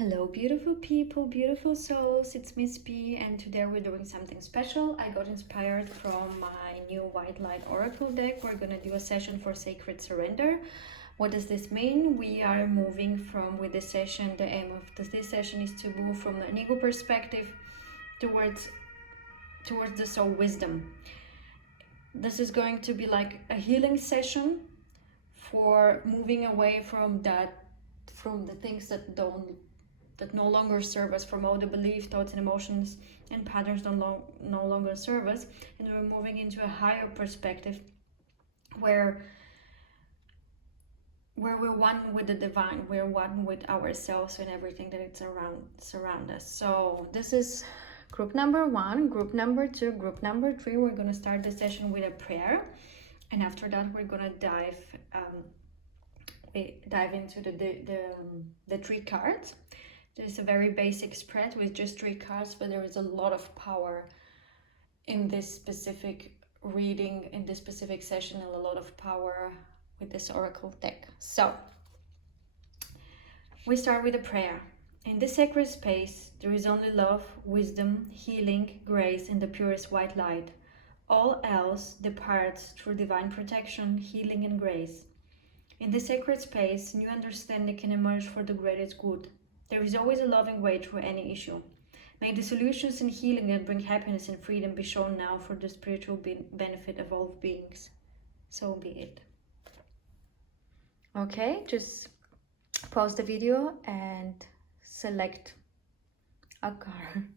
Hello beautiful people, beautiful souls, it's Miss P and today we're doing something special. I got inspired from my new White Light Oracle deck. We're gonna do a session for Sacred Surrender. What does this mean? We are moving from, with this session, the aim of this session is to move from an ego perspective towards the soul wisdom. This is going to be like a healing session for moving away from the things that no longer serve us, from all the beliefs, thoughts, and emotions and patterns no longer serve us, and we're moving into a higher perspective where we're one with the divine, we're one with ourselves and everything that it's surround us. So this is group number 1, group number 2, group number 3. We're going to start the session with a prayer, and after that we're going to dive into the 3 cards. There's a very basic spread with just 3 cards, but there is a lot of power in this specific reading, in this specific session, and a lot of power with this oracle deck. So we start with a prayer. In this sacred space, there is only love, wisdom, healing, grace, and the purest white light. All else departs through divine protection, healing, and grace. In this sacred space, new understanding can emerge for the greatest good. There is always a loving way through any issue. May the solutions and healing that bring happiness and freedom be shown now for the spiritual benefit of all beings. So be it. Okay, just pause the video and select a card.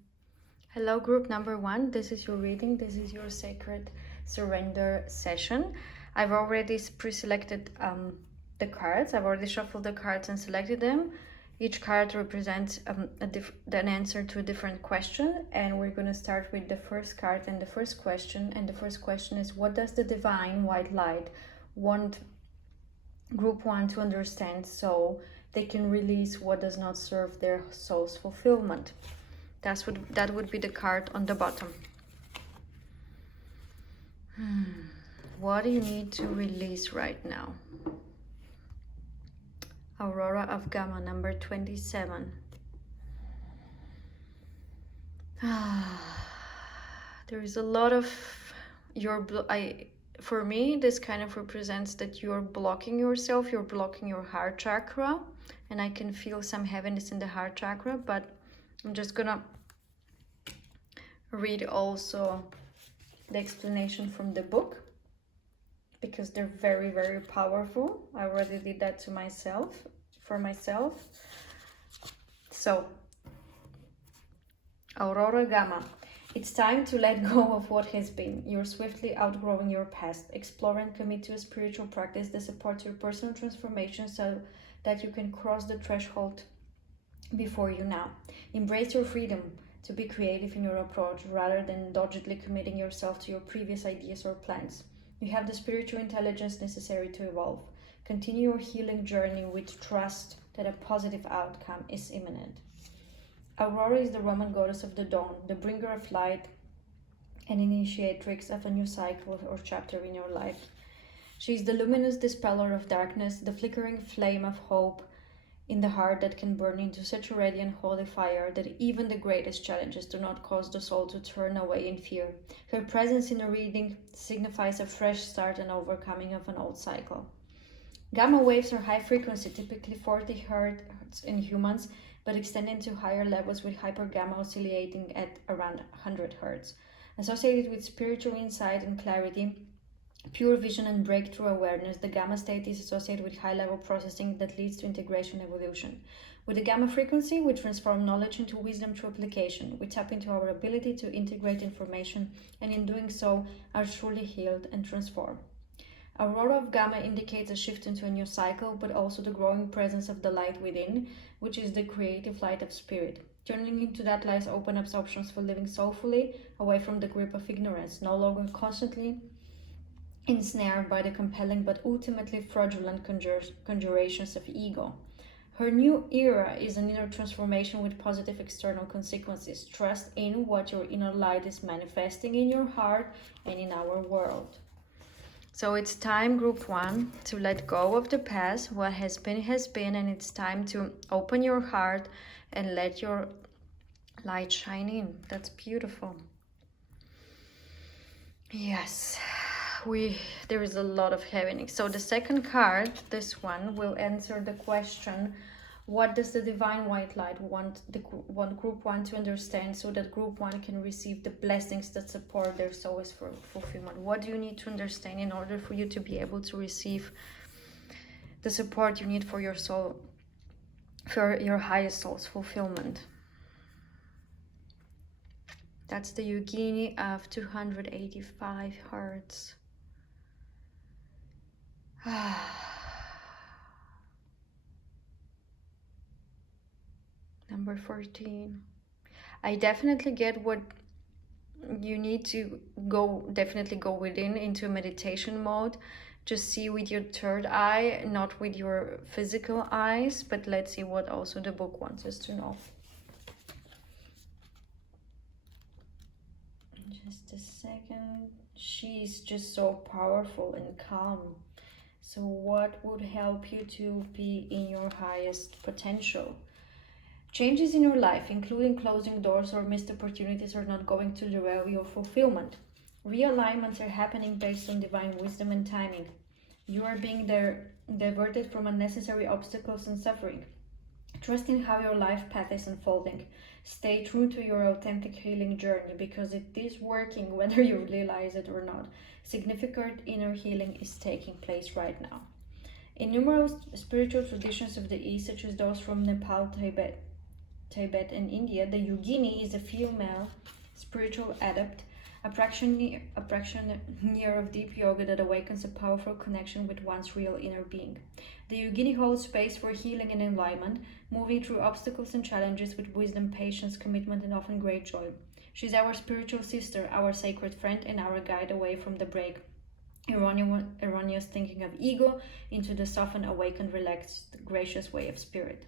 Hello, group number 1. This is your reading. This is your Sacred Surrender session. I've already pre-selected the cards. I've already shuffled the cards and selected them. Each card represents an answer to a different question, and we're going to start with the first card and the first question. And the first question is, what does the divine white light want group 1 to understand so they can release what does not serve their soul's fulfillment? That would be the card on the bottom. What do you need to release right now? Aurora of Gamma, number 27. There is a lot of for me, this kind of represents that you're blocking yourself, you're blocking your heart chakra, and I can feel some heaviness in the heart chakra, but I'm just gonna read also the explanation from the book, because they're very, very powerful. I already did that for myself. So, Aurora Gamma. It's time to let go of what has been. You're swiftly outgrowing your past. Explore and commit to a spiritual practice that supports your personal transformation so that you can cross the threshold before you now. Embrace your freedom to be creative in your approach rather than doggedly committing yourself to your previous ideas or plans. You have the spiritual intelligence necessary to evolve. Continue your healing journey with trust that a positive outcome is imminent. Aurora is the Roman goddess of the dawn, the bringer of light and initiatrix of a new cycle or chapter in your life. She is the luminous dispeller of darkness, the flickering flame of hope in the heart that can burn into such a radiant holy fire that even the greatest challenges do not cause the soul to turn away in fear. Her presence in a reading signifies a fresh start and overcoming of an old cycle. Gamma waves are high frequency, typically 40 Hz in humans, but extending to higher levels with hypergamma oscillating at around 100 Hz. Associated with spiritual insight and clarity, pure vision and breakthrough awareness, the gamma state is associated with high-level processing that leads to integration and evolution. With the gamma frequency, we transform knowledge into wisdom through application. We tap into our ability to integrate information, and in doing so, are truly healed and transformed. Aurora of Gamma indicates a shift into a new cycle, but also the growing presence of the light within, which is the creative light of spirit. Turning into that light opens up options for living soulfully, away from the grip of ignorance, no longer constantly ensnared by the compelling but ultimately fraudulent conjurations of ego. Her new era is an inner transformation with positive external consequences. Trust in what your inner light is manifesting in your heart and in our world. So it's time, group one, to let go of the past. What has been, and it's time to open your heart and let your light shine in. That's beautiful. Yes, there is a lot of heaviness. So the second card, this one, will answer the question, what does the divine white light want group one to understand, so that group one can receive the blessings that support their soul's fulfillment? What do you need to understand in order for you to be able to receive the support you need for your soul, for your highest soul's fulfillment? That's the Yogini of 285 hertz. Number 14. I definitely get what you need to definitely go within into meditation mode. Just see with your third eye, not with your physical eyes, but let's see what also the book wants us to know. Just a second. She's just so powerful and calm. So what would help you to be in your highest potential? Changes in your life, including closing doors or missed opportunities, are not going to derail your fulfillment. Realignments are happening based on divine wisdom and timing. You are being diverted from unnecessary obstacles and suffering. Trust in how your life path is unfolding. Stay true to your authentic healing journey, because it is working whether you realize it or not. Significant inner healing is taking place right now. In numerous spiritual traditions of the East, such as those from Nepal, Tibet and India, the yogini is a female spiritual adept, a practitioner of deep yoga that awakens a powerful connection with one's real inner being. The yogini holds space for healing and enlightenment, moving through obstacles and challenges with wisdom, patience, commitment, and often great joy. She's our spiritual sister, our sacred friend, and our guide away from the break erroneous thinking of ego into the softened, awakened, relaxed, gracious way of spirit.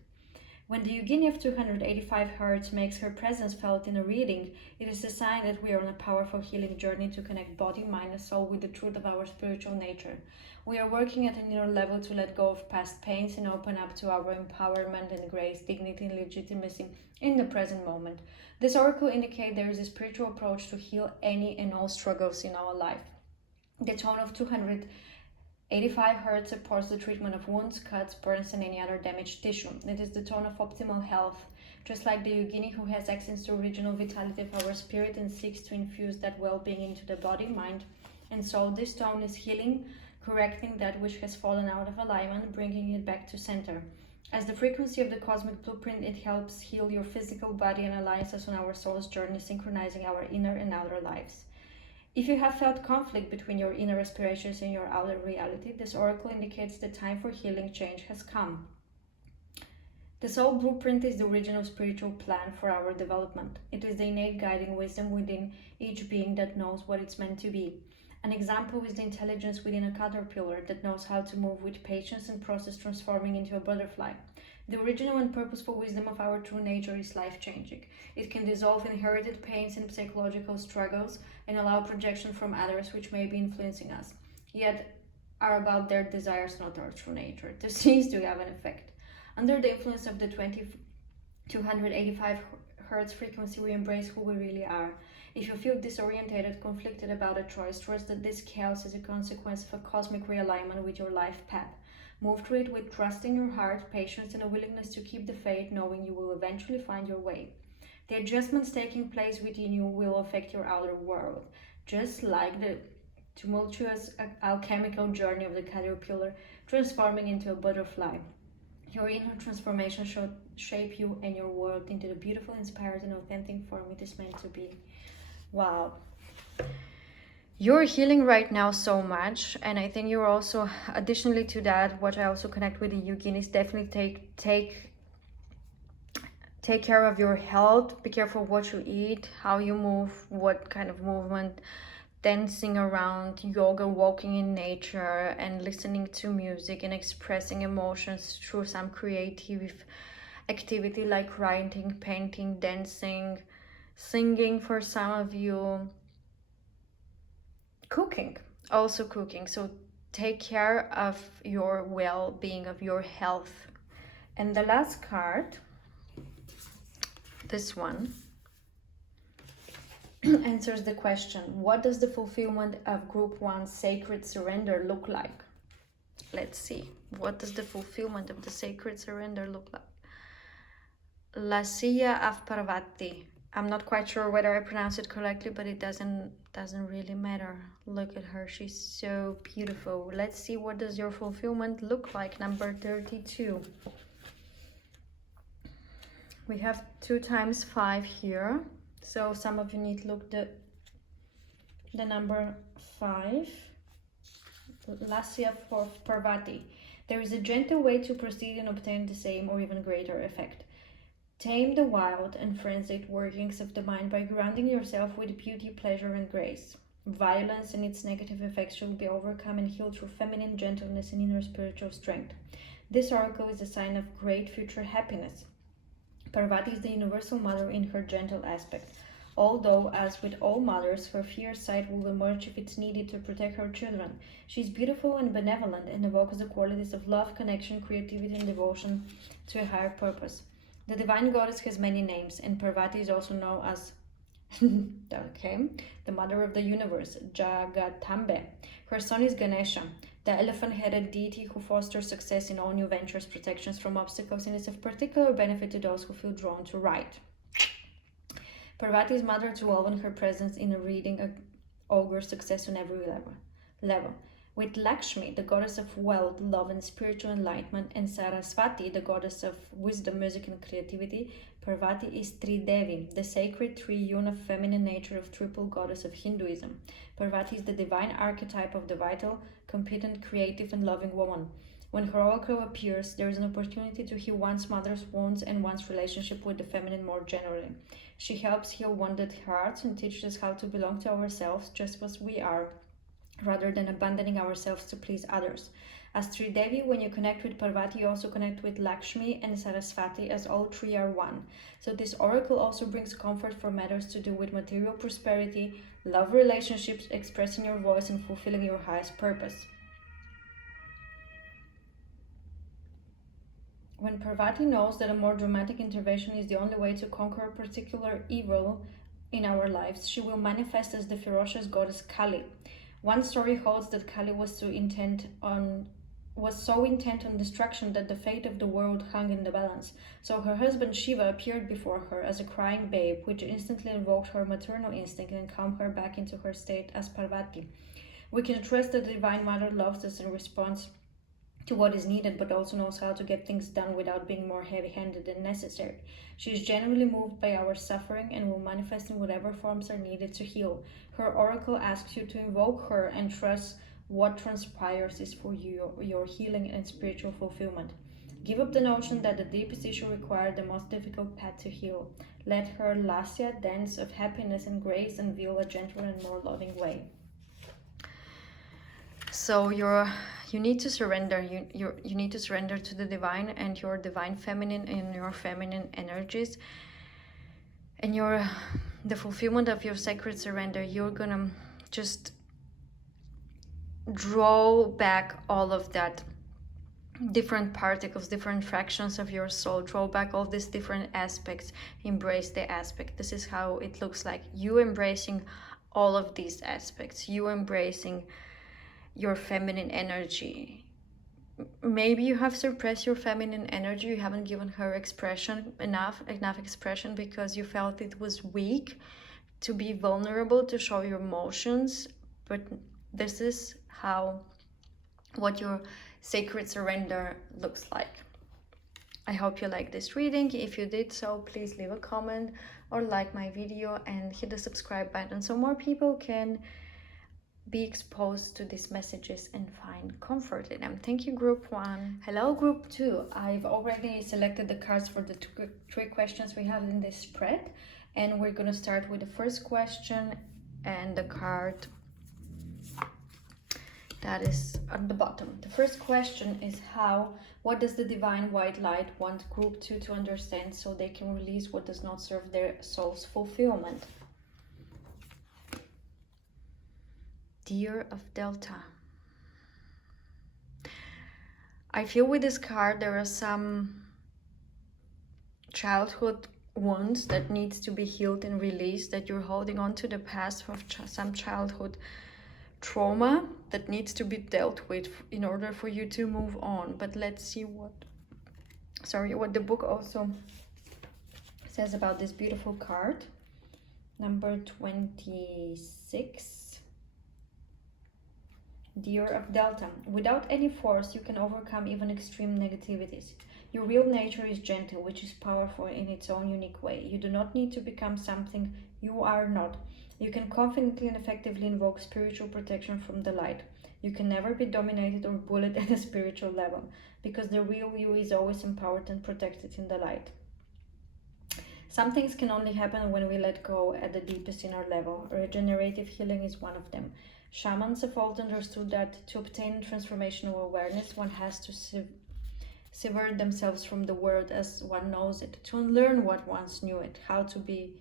When the Yogini of 285 Hz makes her presence felt in a reading, it is a sign that we are on a powerful healing journey to connect body, mind, and soul with the truth of our spiritual nature. We are working at an inner level to let go of past pains and open up to our empowerment and grace, dignity, and legitimacy in the present moment. This oracle indicates there is a spiritual approach to heal any and all struggles in our life. The tone of 285 Hz supports the treatment of wounds, cuts, burns, and any other damaged tissue. It is the tone of optimal health, just like the yogini who has access to original vitality of our spirit and seeks to infuse that well-being into the body, mind, and soul. This tone is healing, correcting that which has fallen out of alignment, bringing it back to center. As the frequency of the cosmic blueprint, it helps heal your physical body and aligns us on our soul's journey, synchronizing our inner and outer lives. If you have felt conflict between your inner aspirations and your outer reality, this oracle indicates the time for healing change has come. The soul blueprint is the original spiritual plan for our development. It is the innate guiding wisdom within each being that knows what it's meant to be. An example is the intelligence within a caterpillar that knows how to move with patience and process transforming into a butterfly. The original and purposeful wisdom of our true nature is life-changing. It can dissolve inherited pains and psychological struggles and allow projection from others which may be influencing us, yet are about their desires, not our true nature. To cease to have an effect. Under the influence of the 285 Hz frequency, we embrace who we really are. If you feel disorientated, conflicted about a choice, trust that this chaos is a consequence of a cosmic realignment with your life path. Move through it with trust in your heart, patience, and a willingness to keep the faith, knowing you will eventually find your way. The adjustments taking place within you will affect your outer world, just like the tumultuous alchemical journey of the caterpillar transforming into a butterfly. Your inner transformation should shape you and your world into the beautiful, inspired, and authentic form it is meant to be. Wow. You're healing right now so much, and I think you're also, additionally to that, what I also connect with the yogini is definitely take care of your health. Be careful what you eat, how you move, what kind of movement, dancing around, yoga, walking in nature, and listening to music and expressing emotions through some creative activity like writing, painting, dancing, singing for some of you. Cooking. So take care of your well-being, of your health. And the last card, this one, answers the question, what does the fulfillment of Group 1 sacred surrender look like? Let's see. What does the fulfillment of the sacred surrender look like? La Silla of Parvati. I'm not quite sure whether I pronounce it correctly, but it doesn't really matter. Look at her. She's so beautiful. Let's see, what does your fulfillment look like? Number 32. We have 2 times 5 here. So some of you need to look the number 5. Lasya for Parvati. There is a gentle way to proceed and obtain the same or even greater effect. Tame the wild and frenzied workings of the mind by grounding yourself with beauty, pleasure, and grace. Violence and its negative effects should be overcome and healed through feminine gentleness and inner spiritual strength. This oracle is a sign of great future happiness. Parvati is the universal mother in her gentle aspect. Although, as with all mothers, her fierce side will emerge if it's needed to protect her children. She is beautiful and benevolent and evokes the qualities of love, connection, creativity, and devotion to a higher purpose. The divine goddess has many names, and Parvati is also known as the mother of the universe, Jagatambe. Her son is Ganesha, the elephant-headed deity who fosters success in all new ventures, protections from obstacles, and is of particular benefit to those who feel drawn to write. Parvati is mother to all, and her presence in a reading augurs success on every level. With Lakshmi, the goddess of wealth, love, and spiritual enlightenment, and Saraswati, the goddess of wisdom, music, and creativity, Parvati is Tridevi, the sacred triune of feminine nature of triple goddess of Hinduism. Parvati is the divine archetype of the vital, competent, creative, and loving woman. When her oracle appears, there is an opportunity to heal one's mother's wounds and one's relationship with the feminine more generally. She helps heal wounded hearts and teaches us how to belong to ourselves just as we are, rather than abandoning ourselves to please others. As Tridevi, when you connect with Parvati, you also connect with Lakshmi and Saraswati, as all three are one. So this oracle also brings comfort for matters to do with material prosperity, love relationships, expressing your voice, and fulfilling your highest purpose. When Parvati knows that a more dramatic intervention is the only way to conquer a particular evil in our lives, she will manifest as the ferocious goddess Kali. One story holds that Kali was so intent on destruction that the fate of the world hung in the balance. So her husband Shiva appeared before her as a crying babe, which instantly invoked her maternal instinct and calmed her back into her state as Parvati. We can trust that the Divine Mother loves us and responds to what is needed, but also knows how to get things done without being more heavy-handed than necessary. She is genuinely moved by our suffering and will manifest in whatever forms are needed to heal. Her oracle asks you to invoke her and trust what transpires is for you, your healing and spiritual fulfillment. Give up the notion that the deepest issue requires the most difficult path to heal. Let her lasya dance of happiness and grace unveil a gentler and more loving way. So you need to surrender. You need to surrender to the divine and your divine feminine and your feminine energies. And the fulfillment of your sacred surrender, you're gonna just draw back all of that different particles, different fractions of your soul, draw back all these different aspects, embrace the aspect. This is how it looks like. You embracing all of these aspects, you embracing your feminine energy. Maybe you have suppressed your feminine energy, you haven't given her expression, enough expression, because you felt it was weak to be vulnerable, to show your emotions. But this is what your sacred surrender looks like. I hope you liked this reading. If you did so, please leave a comment or like my video and hit the subscribe button so more people can be exposed to these messages and find comfort in them. Thank you, Group 1. Hello, Group 2. I've already selected the cards for the 3 questions we have in this spread, and we're going to start with the first question and the card that is at the bottom. The first question is what does the divine white light want Group 2 to understand so they can release what does not serve their soul's fulfillment? Deer of Delta. I feel with this card there are some childhood wounds that needs to be healed and released, that you're holding on to the past of some childhood trauma that needs to be dealt with in order for you to move on. But let's see what the book also says about this beautiful card, number 26. Deer of Delta. Without any force, you can overcome even extreme negativities. Your real nature is gentle, which is powerful in its own unique way. You do not need to become something you are not. You can confidently and effectively invoke spiritual protection from the light. You can never be dominated or bullied at a spiritual level, because the real you is always empowered and protected in the light. Some things can only happen when we let go at the deepest inner level. Regenerative healing is one of them. Shamans have always understood that to obtain transformational awareness, one has to sever themselves from the world as one knows it, to unlearn what once knew it, how to be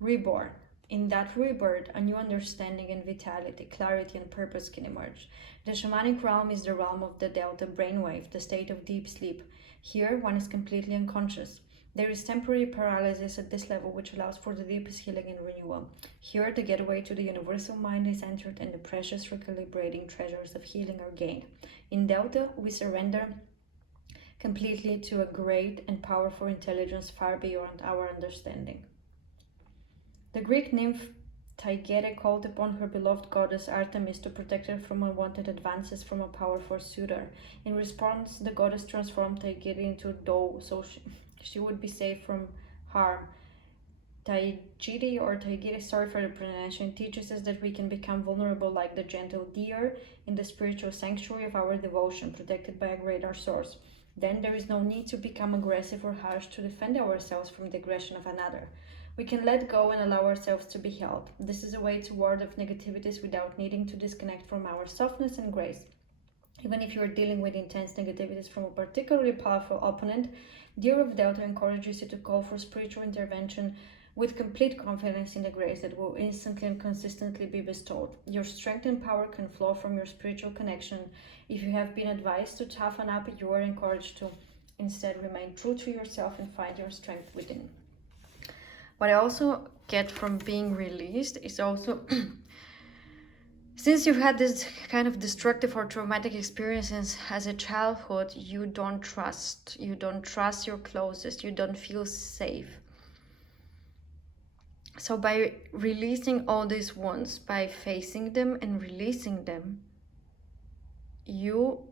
reborn. In that rebirth, a new understanding and vitality, clarity and purpose can emerge. The shamanic realm is the realm of the delta brainwave, the state of deep sleep. Here, one is completely unconscious. There is temporary paralysis at this level, which allows for the deepest healing and renewal. Here, the gateway to the universal mind is entered and the precious recalibrating treasures of healing are gained. In Delta, we surrender completely to a great and powerful intelligence far beyond our understanding. The Greek nymph Taygete called upon her beloved goddess Artemis to protect her from unwanted advances from a powerful suitor. In response, the goddess transformed Taygete into a doe so she would be safe from harm. Taygete, sorry for the pronunciation, teaches us that we can become vulnerable like the gentle deer in the spiritual sanctuary of our devotion, protected by a greater source. Then there is no need to become aggressive or harsh to defend ourselves from the aggression of another. We can let go and allow ourselves to be held. This is a way to ward off negativities without needing to disconnect from our softness and grace. Even if you are dealing with intense negativities from a particularly powerful opponent, Deer of Delta encourages you to call for spiritual intervention with complete confidence in the grace that will instantly and consistently be bestowed. Your strength and power can flow from your spiritual connection. If you have been advised to toughen up, you are encouraged to instead remain true to yourself and find your strength within. What I also get from being released is also since you've had this kind of destructive or traumatic experiences as a childhood, you don't trust your closest, you don't feel safe. So by releasing all these wounds, by facing them and releasing them, you're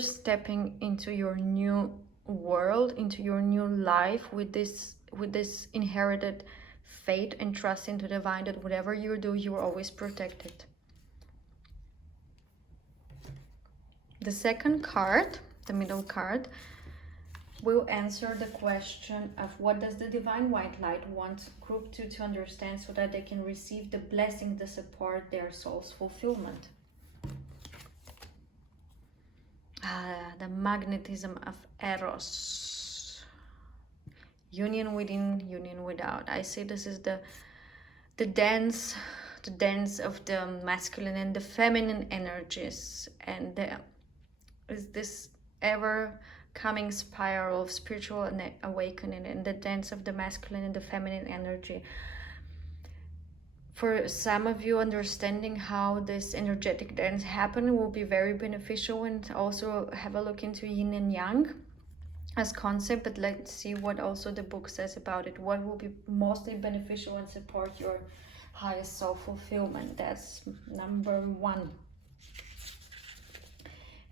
stepping into your new world, into your new life with this inherited faith and trust into the divine that whatever you do, you are always protected. The second card, the middle card, will answer the question of what does the divine white light want group 2 to understand so that they can receive the blessings that support their soul's fulfillment. The magnetism of Eros. Union within, union without. I say this is the dance of the masculine and the feminine energies, and is this ever coming spiral of spiritual awakening and the dance of the masculine and the feminine energy. For some of you, understanding how this energetic dance happen will be very beneficial, and also have a look into yin and yang as concept. But let's see what also the book says about it. What will be mostly beneficial and support your highest soul fulfillment? That's number 1.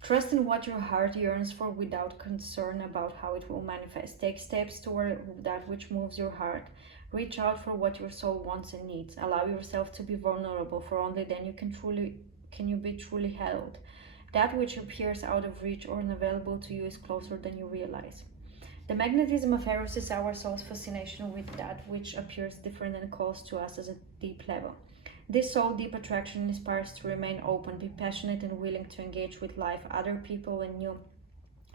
Trust in what your heart yearns for without concern about how it will manifest. Take steps toward that which moves your heart. Reach out for what your soul wants and needs. Allow yourself to be vulnerable, for only then can you be truly held. That which appears out of reach or unavailable to you is closer than you realize. The magnetism of Eros is our soul's fascination with that which appears different and calls to us as a deep level. This soul deep attraction inspires to remain open, be passionate and willing to engage with life, other people, and new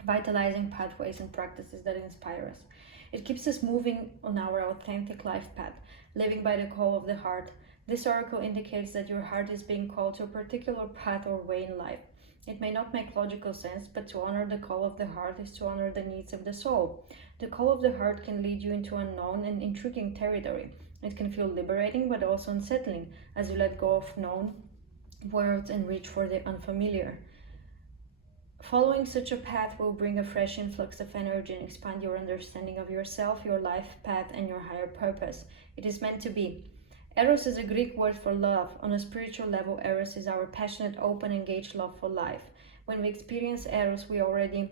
vitalizing pathways and practices that inspire us. It keeps us moving on our authentic life path, living by the call of the heart. This oracle indicates that your heart is being called to a particular path or way in life. It may not make logical sense, but to honor the call of the heart is to honor the needs of the soul. The call of the heart can lead you into unknown and intriguing territory. It can feel liberating but also unsettling as you let go of known worlds and reach for the unfamiliar. Following such a path will bring a fresh influx of energy and expand your understanding of yourself, your life path, and your higher purpose. It is meant to be. Eros is a Greek word for love. On a spiritual level, Eros is our passionate, open, engaged love for life. When we experience Eros, we are ready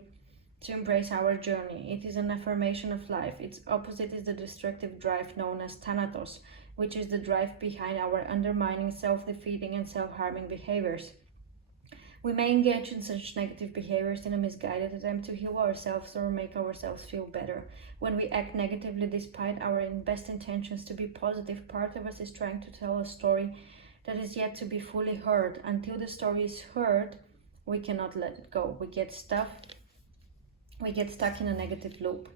to embrace our journey. It is an affirmation of life. Its opposite is the destructive drive known as Thanatos, which is the drive behind our undermining, self-defeating, and self-harming behaviors. We may engage in such negative behaviors in a misguided attempt to heal ourselves or make ourselves feel better. When we act negatively despite our best intentions to be positive, part of us is trying to tell a story that is yet to be fully heard. Until the story is heard, we cannot let it go. We get stuck in a negative loop.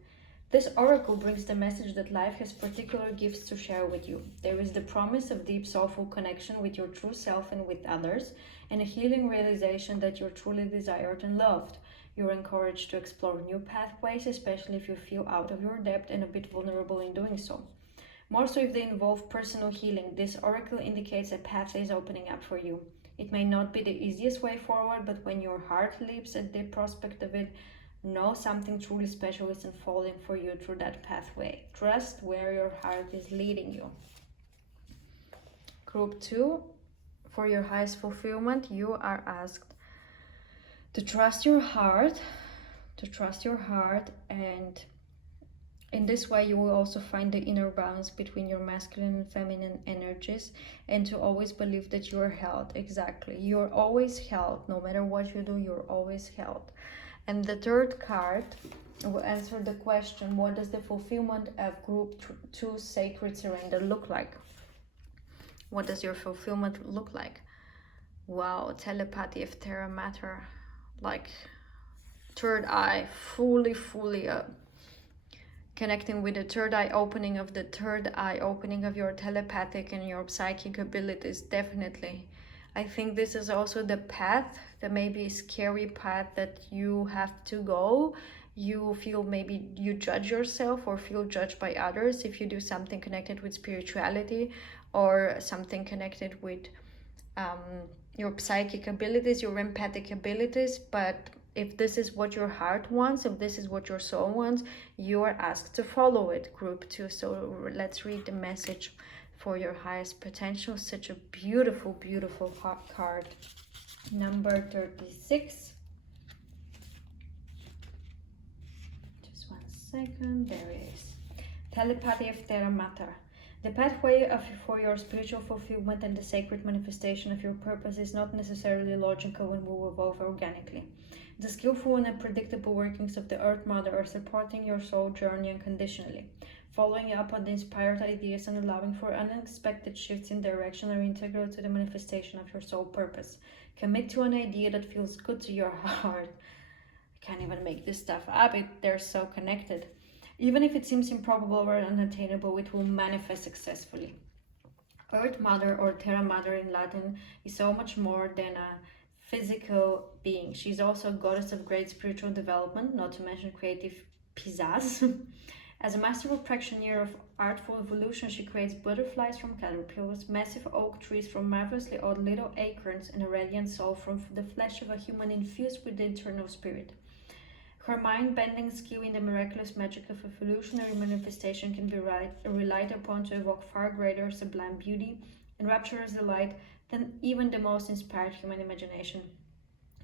This oracle brings the message that life has particular gifts to share with you. There is the promise of deep soulful connection with your true self and with others, and a healing realization that you're truly desired and loved. You're encouraged to explore new pathways, especially if you feel out of your depth and a bit vulnerable in doing so. More so if they involve personal healing, this oracle indicates a path is opening up for you. It may not be the easiest way forward, but when your heart leaps at the prospect of it, know something truly special is unfolding for you through that pathway. Trust where your heart is leading you. Group 2, for your highest fulfillment, you are asked to trust your heart, and in this way you will also find the inner balance between your masculine and feminine energies, and to always believe that you are held. Exactly, you're always held. No matter what you do, you're always held. And the third card will answer the question, what does the fulfillment of Group 2 Sacred Surrender look like? What does your fulfillment look like? Wow, telepathy of Terra Mater, like third eye, fully connecting with the third eye opening of your telepathic and your psychic abilities, definitely. I think this is also the path, that maybe scary path that you have to go. You feel maybe you judge yourself or feel judged by others if you do something connected with spirituality or something connected with your psychic abilities, your empathic abilities. But if this is what your heart wants, if this is what your soul wants, you are asked to follow it, Group 2. So let's read the message for your highest potential. Such a beautiful card. Number 36. Just 1 second. There it is. Telepathy of Terra Mater. The pathway for your spiritual fulfillment and the sacred manifestation of your purpose is not necessarily logical and will evolve organically. The skillful and unpredictable workings of the Earth Mother are supporting your soul journey unconditionally. Following up on the inspired ideas and allowing for unexpected shifts in direction are integral to the manifestation of your soul purpose. Commit to an idea that feels good to your heart. I can't even make this stuff up, they're so connected. Even if it seems improbable or unattainable, it will manifest successfully. Earth Mother, or Terra Mater in Latin, is so much more than a physical being. She's also a goddess of great spiritual development, not to mention creative pizzazz. As a masterful practitioner of artful evolution, she creates butterflies from caterpillars, massive oak trees from marvelously odd little acorns, and a radiant soul from the flesh of a human infused with the eternal spirit. Her mind-bending skill in the miraculous magic of evolutionary manifestation can be relied upon to evoke far greater sublime beauty and rapturous delight than even the most inspired human imagination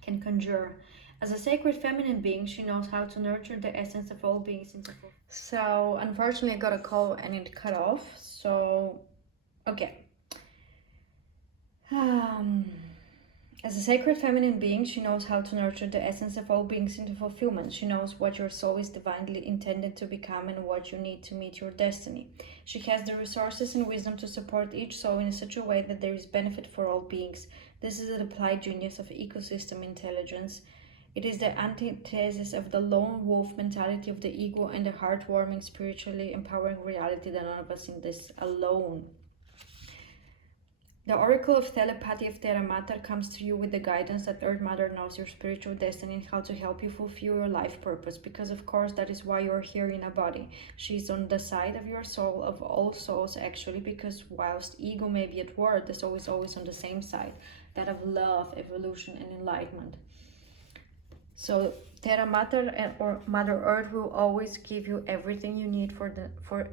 can conjure. As a sacred feminine being, she knows how to nurture the essence of all beings into full. So, unfortunately, I got a call and it cut off. So, okay. As a sacred feminine being, she knows how to nurture the essence of all beings into fulfillment. She knows what your soul is divinely intended to become and what you need to meet your destiny. She has the resources and wisdom to support each soul in such a way that there is benefit for all beings. This is the applied genius of ecosystem intelligence. It is the antithesis of the lone wolf mentality of the ego and the heartwarming, spiritually empowering reality that none of us in this alone. The oracle of telepathy of Terra Mater comes to you with the guidance that Earth Mother knows your spiritual destiny and how to help you fulfill your life purpose, because of course that is why you're here in a body. She's on the side of your soul, of all souls actually, because whilst ego may be at war, the soul is always on the same side, that of love, evolution and enlightenment. So Terra Mater or Mother Earth will always give you everything you need for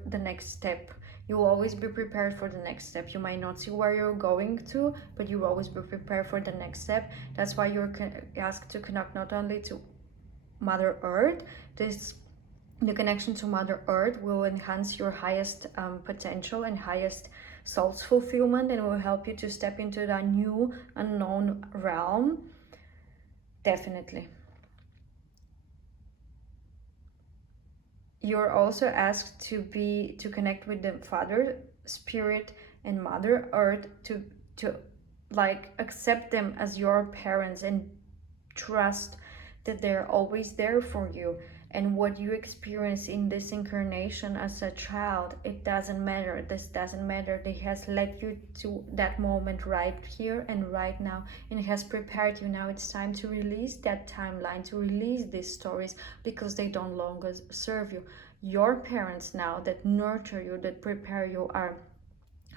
the next step. You will always be prepared for the next step. You might not see where you're going to, but you will always be prepared for the next step. That's why you're asked to connect not only to Mother Earth. The connection to Mother Earth will enhance your highest potential and highest soul's fulfillment, and will help you to step into that new unknown realm. Definitely. You're also asked to connect with the Father Spirit and Mother Earth, to like accept them as your parents and trust that they're always there for you. And what you experience in this incarnation as a child, it doesn't matter. This doesn't matter. It has led you to that moment right here and right now, and it has prepared you. Now it's time to release that timeline, to release these stories, because they don't longer serve you. Your parents now that nurture you, that prepare you, are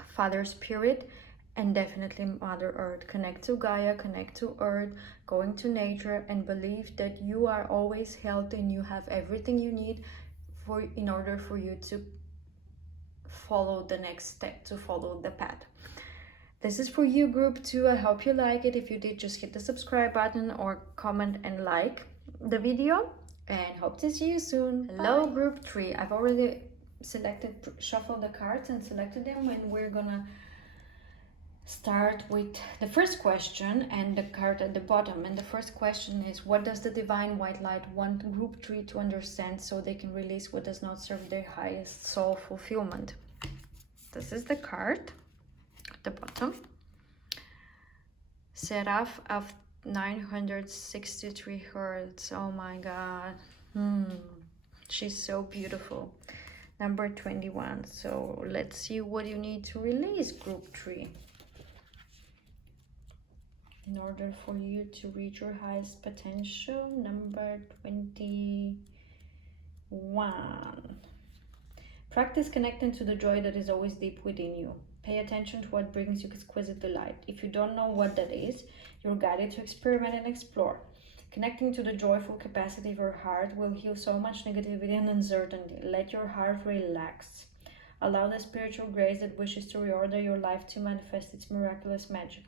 Father Spirit and definitely Mother Earth. Connect to Gaia, connect to Earth, going to nature, and believe that you are always healthy and you have everything you need in order for you to follow the next step, to follow the path. This is for you, group 2. I hope you like it. If you did, just hit the subscribe button or comment and like the video, and hope to see you soon. Hello, group 3. I've already shuffled the cards and selected them, and we're gonna start with the first question and the card at the bottom. And the first question is, what does the divine white light want group 3 to understand so they can release what does not serve their highest soul fulfillment? This is the card at the bottom. Seraph of 963 hertz. Oh my god. She's so beautiful. Number 21. So let's see what you need to release, group 3, in order for you to reach your highest potential. Number 21. Practice connecting to the joy that is always deep within you. Pay attention to what brings you exquisite delight. If you don't know what that is, you're guided to experiment and explore. Connecting to the joyful capacity of your heart will heal so much negativity and uncertainty. Let your heart relax. Allow the spiritual grace that wishes to reorder your life to manifest its miraculous magic.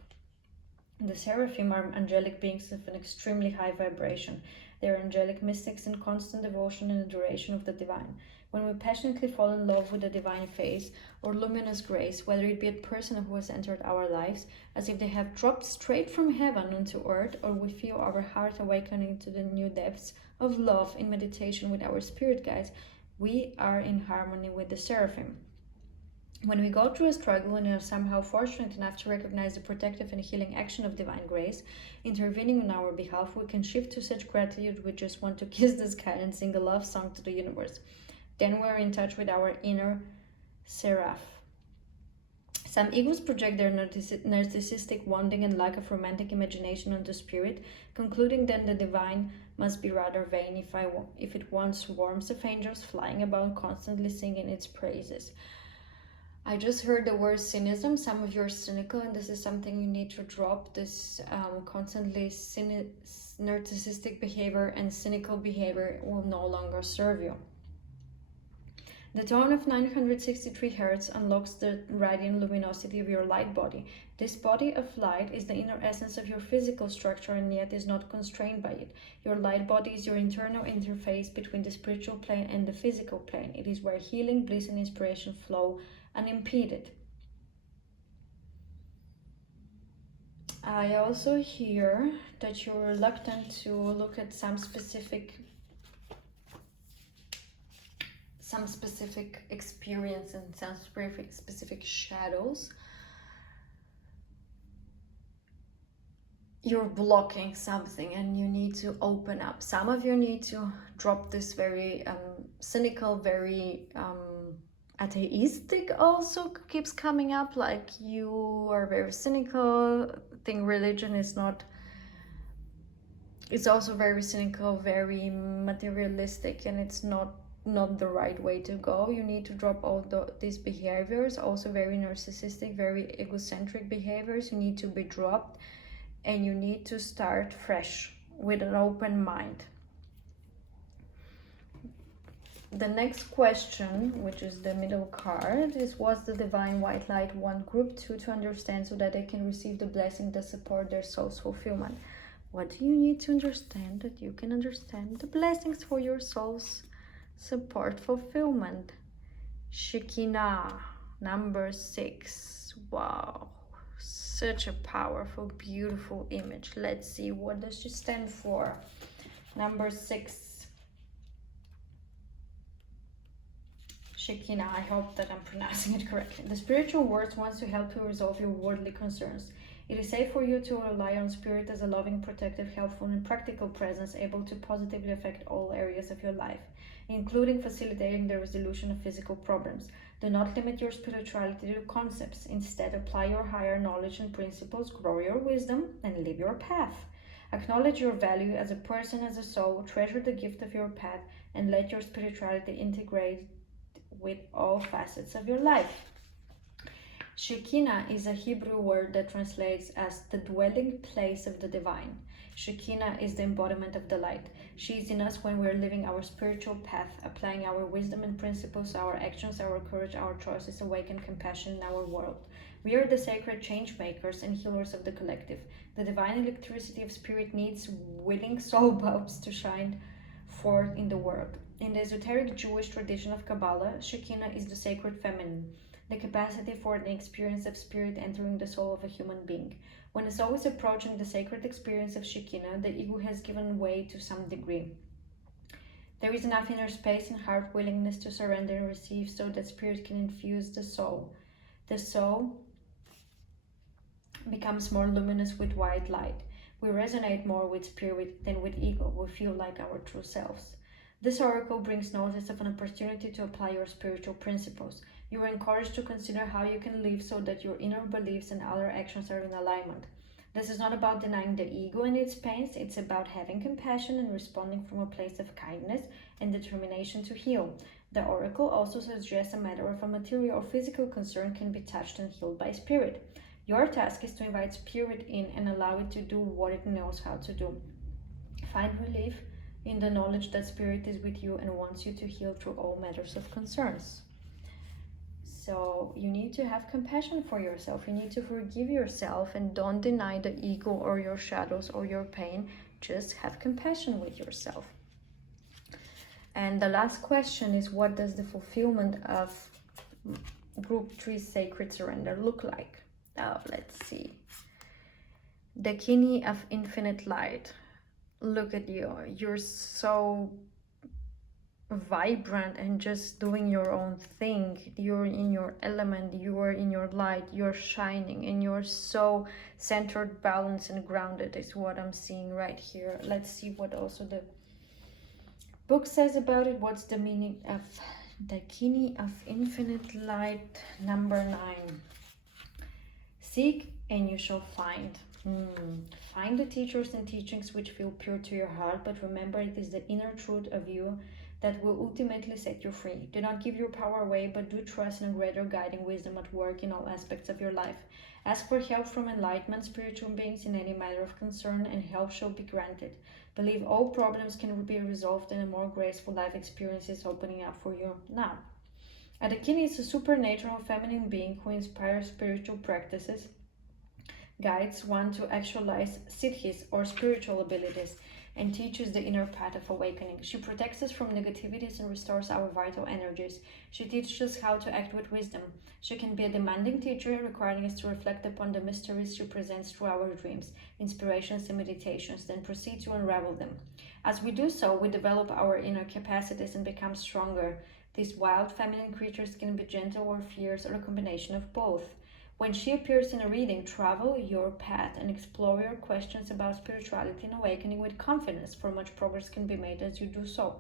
The seraphim are angelic beings of an extremely high vibration. They are angelic mystics in constant devotion and adoration of the divine. When we passionately fall in love with the divine face or luminous grace, whether it be a person who has entered our lives as if they have dropped straight from heaven onto earth, or we feel our heart awakening to the new depths of love in meditation with our spirit guides, we are in harmony with the seraphim. When we go through a struggle and are somehow fortunate enough to recognize the protective and healing action of divine grace intervening on our behalf, we can shift to such gratitude we just want to kiss the sky and sing a love song to the universe. Then we're in touch with our inner seraph. Some egos project their narcissistic wanting and lack of romantic imagination onto spirit, concluding then the divine must be rather vain if it wants swarms of angels flying about constantly singing its praises. I just heard the word cynicism. Some of you are cynical, and this is something you need to drop. This constantly narcissistic behavior and cynical behavior will no longer serve you. The tone of 963 Hz unlocks the radiant luminosity of your light body. This body of light is the inner essence of your physical structure and yet is not constrained by it. Your light body is your internal interface between the spiritual plane and the physical plane. It is where healing, bliss, and inspiration flow unimpeded. I also hear that you're reluctant to look at some specific experience and some specific shadows. You're blocking something and you need to open up. Some of you need to drop this very cynical, very atheistic also keeps coming up, like you are very cynical. I think religion is not, it's also very cynical, very materialistic, and it's not the right way to go. You need to drop all these behaviors, also very narcissistic, very egocentric behaviors. You need to be dropped, and you need to start fresh with an open mind. The next question, which is the middle card, is what's the divine white light want group 2 to understand so that they can receive the blessing that support their soul's fulfillment? What do you need to understand that you can understand the blessings for your soul's support fulfillment? Shekinah, number 6. Wow, such a powerful, beautiful image. Let's see, what does she stand for? Number 6. Shekinah, I hope that I'm pronouncing it correctly. The spiritual world wants to help you resolve your worldly concerns. It is safe for you to rely on spirit as a loving, protective, helpful, and practical presence able to positively affect all areas of your life, including facilitating the resolution of physical problems. Do not limit your spirituality to concepts. Instead, apply your higher knowledge and principles, grow your wisdom, and live your path. Acknowledge your value as a person, as a soul, treasure the gift of your path, and let your spirituality integrate with all facets of your life. Shekinah is a Hebrew word that translates as the dwelling place of the divine. Shekinah is the embodiment of the light. She is in us when we are living our spiritual path, applying our wisdom and principles, our actions, our courage, our choices, awaken compassion in our world. We are the sacred change makers and healers of the collective. The divine electricity of spirit needs willing soul bulbs to shine forth in the world. In the esoteric Jewish tradition of Kabbalah, Shekinah is the sacred feminine, the capacity for the experience of spirit entering the soul of a human being. When a soul is approaching the sacred experience of Shekinah, the ego has given way to some degree. There is enough inner space and heart willingness to surrender and receive so that spirit can infuse the soul. The soul becomes more luminous with white light. We resonate more with spirit than with ego. We feel like our true selves. This oracle brings notice of an opportunity to apply your spiritual principles. You are encouraged to consider how you can live so that your inner beliefs and other actions are in alignment. This is not about denying the ego and its pains, it's about having compassion and responding from a place of kindness and determination to heal. The oracle also suggests a matter of a material or physical concern can be touched and healed by spirit. Your task is to invite spirit in and allow it to do what it knows how to do. Find relief in the knowledge that spirit is with you and wants you to heal through all matters of concerns. So you need to have compassion for yourself. You need to forgive yourself and don't deny the ego or your shadows or your pain. Just have compassion with yourself. And the last question is, what does the fulfillment of group 3 sacred surrender look like? Now let's see. The Kini of infinite light. Look at you. You're so vibrant and just doing your own thing. You're in your element, you are in your light, you're shining, and you're so centered, balanced, and grounded is what I'm seeing right here. Let's see what also the book says about it. What's the meaning of the Kini of infinite light? Number 9. Seek and you shall find. Find the teachers and teachings which feel pure to your heart, but remember it is the inner truth of you that will ultimately set you free. Do not give your power away, but do trust in a greater guiding wisdom at work in all aspects of your life. Ask for help from enlightenment spiritual beings in any matter of concern, and help shall be granted. Believe all problems can be resolved and a more graceful life experience is opening up for you now. A Dakini is a supernatural feminine being who inspires spiritual practices, guides one to actualize siddhis or spiritual abilities, and teaches the inner path of awakening. She protects us from negativities and restores our vital energies. She teaches us how to act with wisdom. She can be a demanding teacher, requiring us to reflect upon the mysteries she presents through our dreams, inspirations, and meditations, then proceed to unravel them. As we do so, we develop our inner capacities and become stronger. These wild feminine creatures can be gentle or fierce, or a combination of both. When she appears in a reading, travel your path and explore your questions about spirituality and awakening with confidence, for much progress can be made as you do so.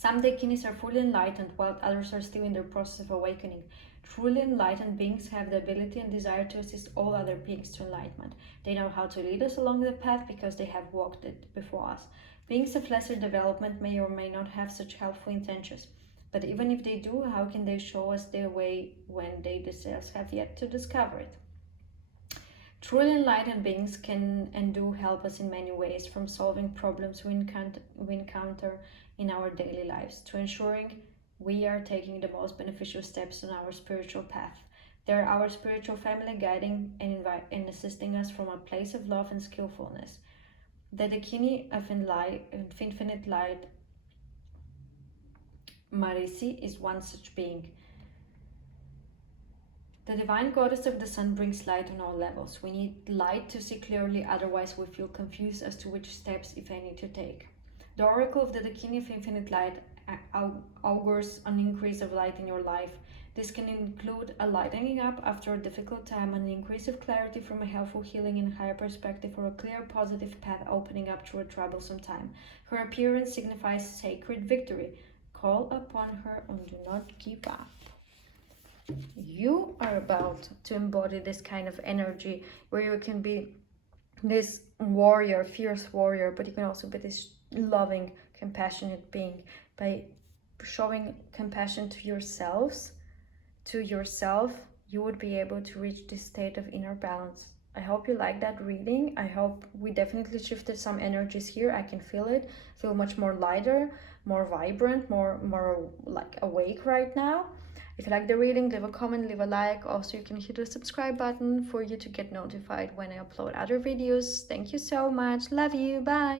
Some Dakinis are fully enlightened, while others are still in their process of awakening. Truly enlightened beings have the ability and desire to assist all other beings to enlightenment. They know how to lead us along the path because they have walked it before us. Beings of lesser development may or may not have such helpful intentions. But even if they do, how can they show us their way when they themselves have yet to discover it? Truly enlightened beings can and do help us in many ways, from solving problems we encounter in our daily lives to ensuring we are taking the most beneficial steps on our spiritual path. They are our spiritual family, guiding and assisting us from a place of love and skillfulness. The Dakini of infinite light, Marisi, is one such being. The divine goddess of the sun brings light on all levels. We need light to see clearly, otherwise we feel confused as to which steps, if any, to take. The oracle of the Dakini of infinite light augurs an increase of light in your life. This can include a lightening up after a difficult time, an increase of clarity from a helpful healing and higher perspective, or a clear positive path opening up through a troublesome time. Her appearance signifies sacred victory. Call upon her and do not give up. You are about to embody this kind of energy where you can be this warrior, fierce warrior, but you can also be this loving, compassionate being. By showing compassion to yourself, you would be able to reach this state of inner balance. I hope you like that reading. I hope we definitely shifted some energies here. I can feel it, feel much more lighter, more vibrant, more like awake right now. If you like the reading, leave a comment, leave a like. Also, you can hit the subscribe button for you to get notified when I upload other videos. Thank you so much. Love you. Bye.